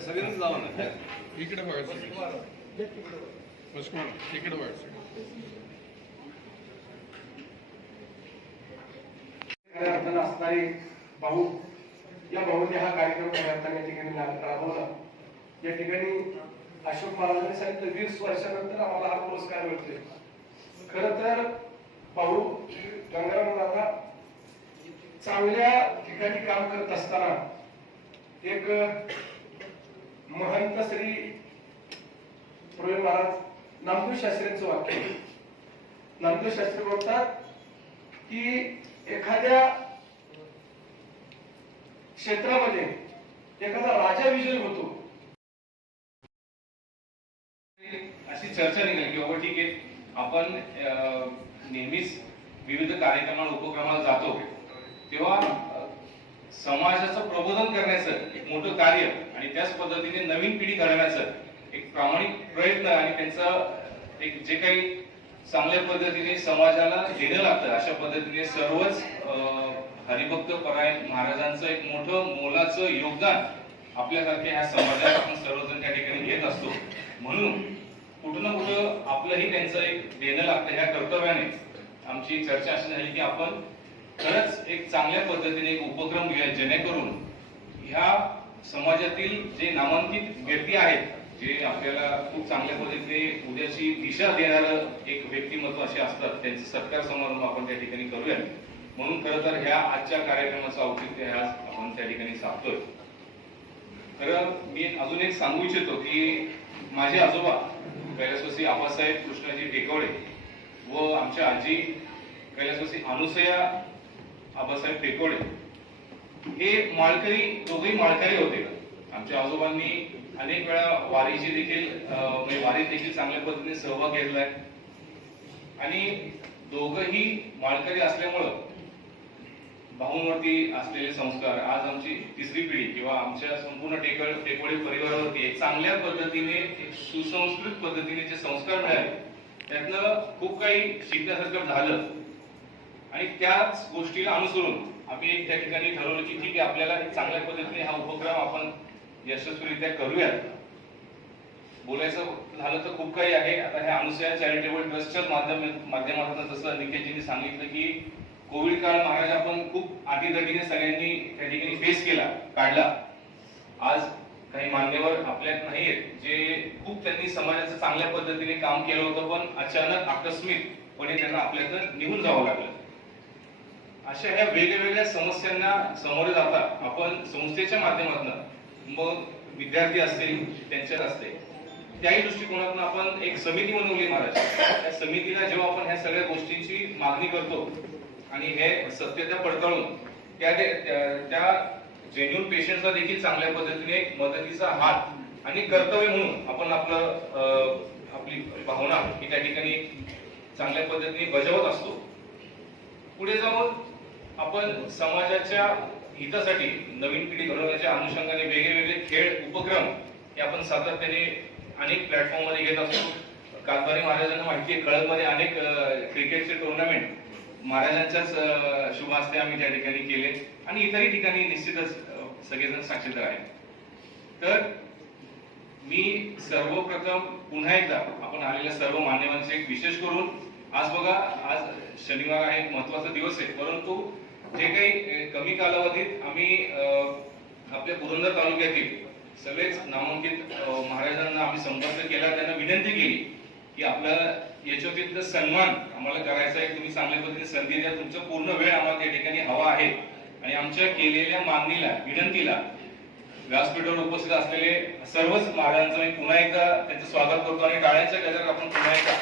सगळ्यांनी जावं ना इकडे बघायचं इकडे बघायचं असणारे भाऊ या भाऊंनी हा कार्यक्रम खऱ्या अर्थाने या ठिकाणी राबवला. या ठिकाणी अशोक महाराजांनी सांगितलं 20 वर्षानंतर आम्हाला हा पुरस्कार मिळतोय. खर तर भाऊ गंगाराम दादा चांगल्या ठिकाणी काम करत असताना एक महंत श्री प्रवीण महाराज नामदेव शास्त्रींचं वाक्य, नामदेव शास्त्री बोलतात की एखाद्या क्षेत्रामध्ये एखादा राजा विजयी होतो. अशी चर्चा निघाली की बाबा ठीक आहे, आपण नेहमीच विविध कार्यक्रमाला उपक्रमाला जातो, तेव्हा समाजाचं प्रबोधन करण्याचं एक मोठं कार्य आणि त्याच पद्धतीने नवीन पिढी घडवण्याचं एक प्रामाणिक प्रयत्न आणि त्यांचं एक जे काही चांगल्या पद्धतीने समाजाला देणं लागतं अशा पद्धतीने सर्वच हरिभक्त परायण महाराजांचं एक मोठं मोलाचं योगदान आपल्यासारख्या ह्या समाजात आपण सर्वजण त्या ठिकाणी घेत असतो. म्हणून कुठं ना कुठं आपलंही त्यांचं एक देणं लागतं. ह्या कर्तव्याने आमची चर्चा अशी झाली की आपण खरंच एक चांगल्या पद्धतीने एक उपक्रम घेऊया, जेणेकरून ह्या समाजातील जे नामांकित व्यक्ती आहेत, जे आपल्याला खूप चांगल्या पद्धतीने उद्याची दिशा देणारं एक व्यक्तिमत्व असे असतात, त्यांचे सत्कार समारंभ आपण त्या ठिकाणी करूया. म्हणून खरं तर ह्या आजच्या कार्यक्रमाचं औचित्य ह्या आपण त्या ठिकाणी साधतोय. खरं मी अजून एक सांगू इच्छितो की माझे आजोबा कैलासवासी आबासाहेब कृष्णाजी टेकवडे व आमच्या आजी कैलासवासी अनुसया आबासाहेब टेकवडे हे माळकरी, दोघेही माळकरी होते. आमच्या आजोबांनी अनेक वेळा वारीची देखील वारीत देखील चांगल्या पद्धतीने सहभाग घेतलाय आणि दोघंही माळकरी असल्यामुळं भाऊंवरती असलेले संस्कार आज आमची तिसरी पिढी किंवा आमच्या संपूर्ण टेकवडे परिवारावरती एक चांगल्या पद्धतीने एक सुसंस्कृत पद्धतीने जे संस्कार मिळाले त्यातनं खूप काही शिकण्यासारखं झालं आणि त्याच गोष्टीला अनुसरून आम्ही एक त्या ठिकाणी ठरवलं की ठीक आहे, आपल्याला चांगल्या पद्धतीने हा उपक्रम आपण यशस्वीरित्या करूयात. बोलायचं झालं तर खूप काही आहे. आता ह्या अनुसया चॅरिटेबल ट्रस्टच्या माध्यमातून जसं निखिलजींनी सांगितलं की कोविड काळ महाराज आपण खूप आटीतटीने सगळ्यांनी त्या ठिकाणी फेस केला, काढला. आज काही मान्यवर आपल्यात नाहीयेत जे खूप त्यांनी समाजाचं चांगल्या पद्धतीने काम केलं होतं, पण अचानक आकस्मिकपणे त्यांना आपल्यातून निघून जावं लागलं. अशा ह्या वेगवेगळ्या समस्यांना सामोरे जाता आपण संस्थेच्या माध्यमातून, मग विद्यार्थी असतील त्यांच्यात असते, त्याही दृष्टिकोनातून आपण एक समिती बनवली महाराज. त्या समितीला जेव्हा आपण ह्या सगळ्या गोष्टींची मागणी करतो आणि हे सत्यता पडताळून त्या जेन्युन पेशंटला देखील चांगल्या पद्धतीने मदतीचा हात आणि कर्तव्य म्हणून आपण आपली भावना ही त्या ठिकाणी चांगल्या पद्धतीने बजावत असतो. पुढे जाऊन आपण समाजाच्या हितासाठी नवीन पिढी घडवण्याच्या अनुषंगाने वेगवेगळे खेळ उपक्रम हे आपण सातत्याने अनेक प्लॅटफॉर्म मध्ये घेत असतो. कातबारी महाराजांना माहिती आहे, कळंबमध्ये अनेक क्रिकेटचे टुर्नामेंट महाराजांच्याच शुभ हस्ते आम्ही त्या ठिकाणी केले आणि इतरही ठिकाणी निश्चितच सगळेजण साक्षीदार आहेत. तर मी सर्वप्रथम पुन्हा एकदा आपण आलेल्या सर्व मान्यवरांचे एक विशेष करून आज बघा, आज शनिवार आहे, महत्वाचा दिवस आहे, परंतु जे काही कमी कालावधीत आम्ही आपल्या पुरंदर तालुक्यातील सगळेच नामांकित महाराजांना आम्ही संपर्क केला, त्यांना विनंती केली की आपला याच्यातील सन्मान आम्हाला करायचा आहे, तुम्ही चांगल्या पद्धतीने संधी द्या, तुमचा पूर्ण वेळ आम्हाला त्या ठिकाणी हवा आहे. आणि आमच्या केलेल्या मागणीला, विनंतीला व्यासपीठावर उपस्थित असलेले सर्वच महाराजांचं मी पुन्हा एकदा त्यांचं स्वागत करतो आणि टाळ्यांच्या गजरात आपण पुन्हा एकदा